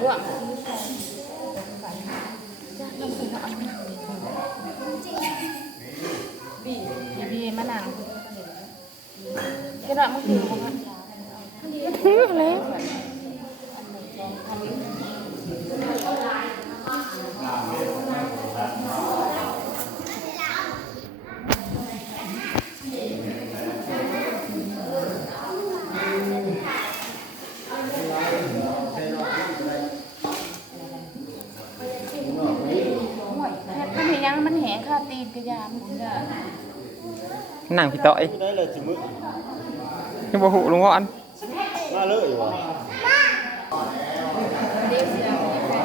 ร่วงบีมะนาวกระดาษมันถือของมันถือเลยมันแหงค่าตีนกระยามันจะหนังพี่ต้อยยังบ่หูลุงว่ามาเลยว่ะ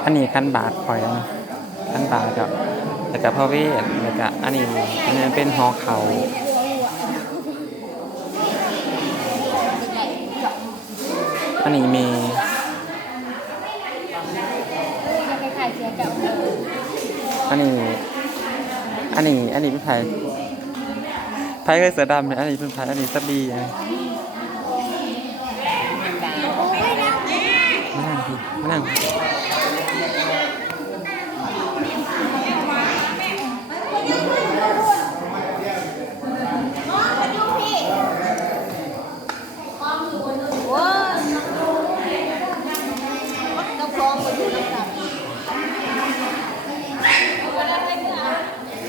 อันนี้คันบาทคอยนะคันบาทกับแต่กับพ่อเวทแล้วก็อันนี้เป็นหอเขาอันนี้มีอันนี้เป็นไผ่เคยเสือดำเนี่ยอันนี้เป็นไผ่อันนี้สบีไงมานั่ง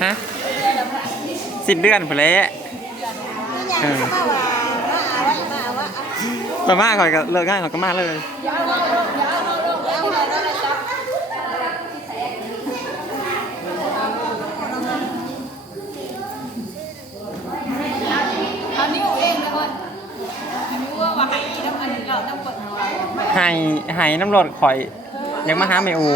ฮะสิ้นเดือนไปแล้วมาก่อนก็เลิกง่ายก่อนก็มาเลยอันนี้เองนะคนอันนี้ว่าหายน้ำอันนี้เราต้องกดหายน้ำรดข่อยยังมาหาเมอู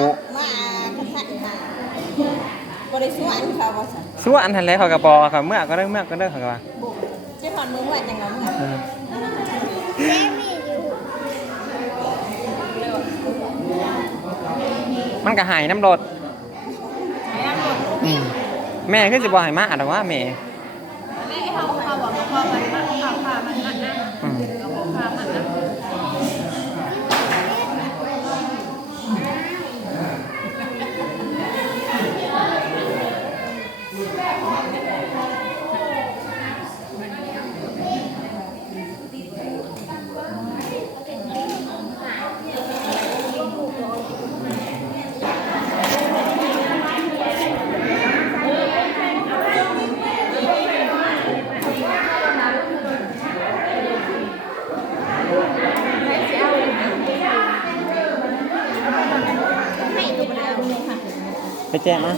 บริสุทธิ์ค่ะว่าสู้อันทันแล้วเขากระปอเขาเมื่อก็ได้เขาว่าเจ้าผ่อนมือว่าจังเมื่อมันก็หายน้ำรดแม่ขึ้นจะบอกหายมากแต่ว่าแม่เขาบอกว่ามันผ่ามันนั่นนะผ่ามันนะไปแจ้งนะ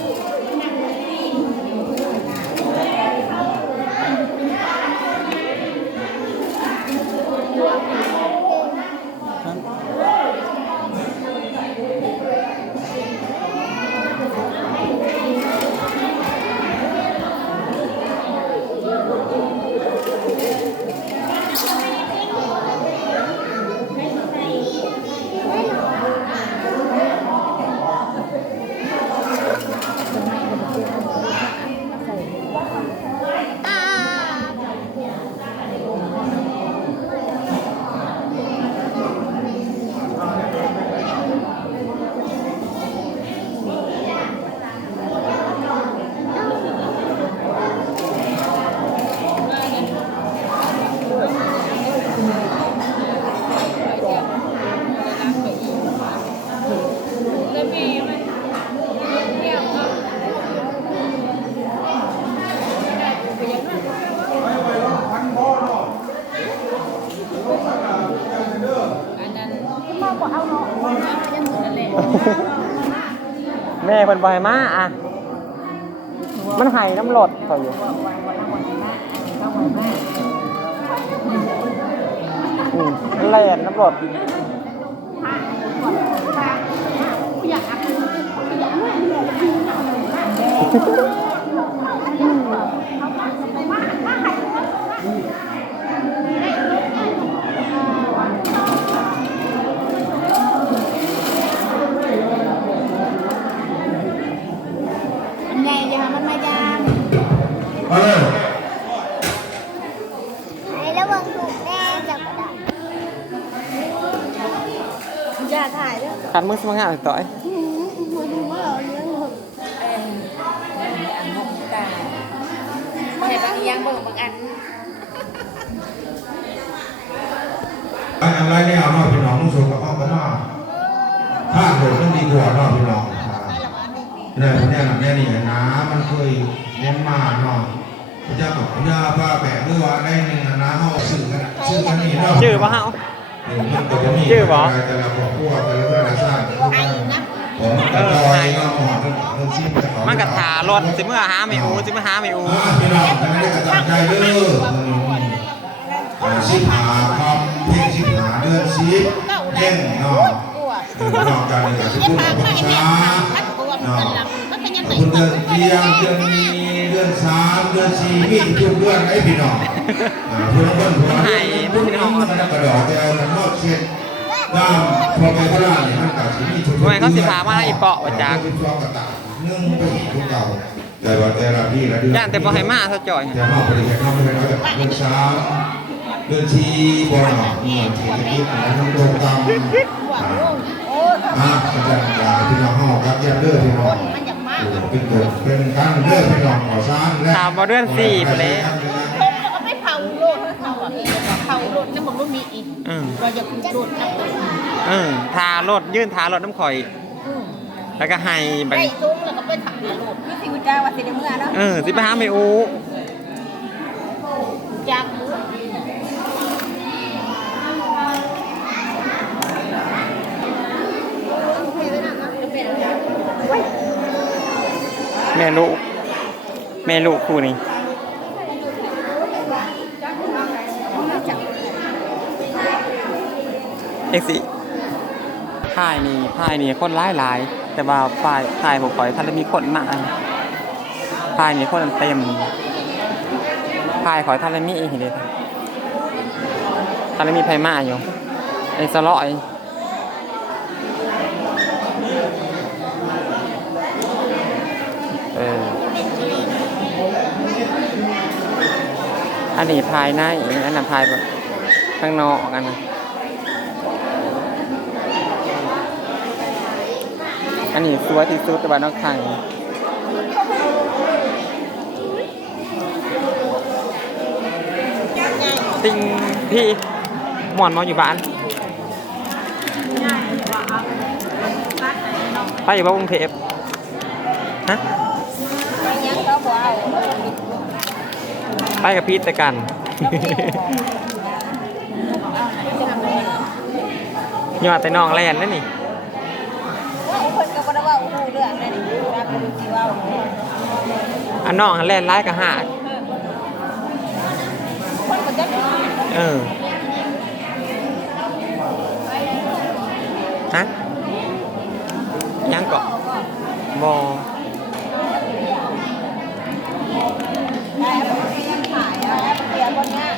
แม่เป็นใบมาอ่ะมันหายน้ำหลดเขาอยู่แหลนน้ำหลดแล้ววางถูกแน่จับได้อย่าถ่ายด้วย คันมึงสมังงานต่อย ให้บางอย่างเบิ่งบางอัน อะไรเนี่ยเอาพี่น้องมุสลิมกับพ่อก็มาถ้าโดดต้องดีกว่าเนาะพี่น้องเนี่ยคนนี้หลังเนี่ยนี่น้ำมันเคยเลี้ยงมาเนาะพระเจ้าบอกพระเจ้าป้าแบกหรือว่าได้หนึ่งน้ำเขาสื่อกันนี่เนาะ ชื่อปะเฮา ชื่อบ่แต่ละครอบครัวแต่ละเรื่องสร้างผมกระจอยก็หมดเรื่องชิ้นกระสอบ มันกระถารถสิเมื่อหาไม่อูสิเมื่อหาไม่อู พี่น้องแต่ไม่ได้กระจายใจเด้อสิบหาคำเพ่งสิบหาเดือนสิบเพ่งเนาะนอกจากนี้ก็จะพูดกับช้าเนาะคุณเดือนเกียงเดือนมีเดือนสามเดือนสี่มีทุกเดือนไอ้พี่น้องผู้น้องคนผู้น้องพี่น้องมันกระดอกแต่ละนอกเช่นน้ำพอไปพระราเนี่ยมันกับที่มีทุก ทำไมเขาสิพามาอีเปาะวะจัก นึ่งไปอีกทุกเก่าแต่ว่าแต่ละพี่ละเดือน ย่านแต่บ่ให้มาซะจ่อย จะมาบริการเข้าไปแล้วแต่เดือนสามเดือนสี่บ่หนอเงินที่จะคิดนะทั้งตัวกรรมอาจารย์พี่น้องห้องรับแยกเด้อพี่น้องเป็นตัวเป็นการเด้อพี่น้องขอซ้ำและ ถามบ่เดือน4พุ่นแหละ เขาไม่เผาโลดเขาอ่ะเผาโลดนั่นมันก็มีอีกเราจะพูดโลดนับตัว ทารถยื่นทารถน้ำข่อย แล้วก็ให้บัด ได้ซุ้มแล้วก็เป็นถังโลดนี่สิวจ้าว่าสิเดเมื่อเนาะ สิไปหาไม่อู จาก แม่ลูกแม่ลูกคู่นี้เอ็กซิพายนี่คนหลายแต่ว่าพายบ่ค่อยท่านได้มีคนมาพายนี่คนเต็มพายขอยท่านได้มีอีกเด้ท่านได้มีไผมาอยู่ไอ้สลอยอันนี้ภายในอันนั้นภายแบบข้างนอกกันนะอันนี้สวยที่สุดแต่ว่านอกทางติงพี่หมอนมาอยู่บ้านไปอยู่บ้านกรุงเทพฮะไปกับพีทแต่กันยอดแต่น้องแลนนั่นนี่ ว่าอุปนก็บ่ได้ว่าอู้เรื่องนั่นนี่รับรู้สิว่า อันน้องแลนร้ายกับหาด คนก็จะ ฮะยังเกาะบอ ได้เอาไปยังขายเอาไปเปียบนเนี้ย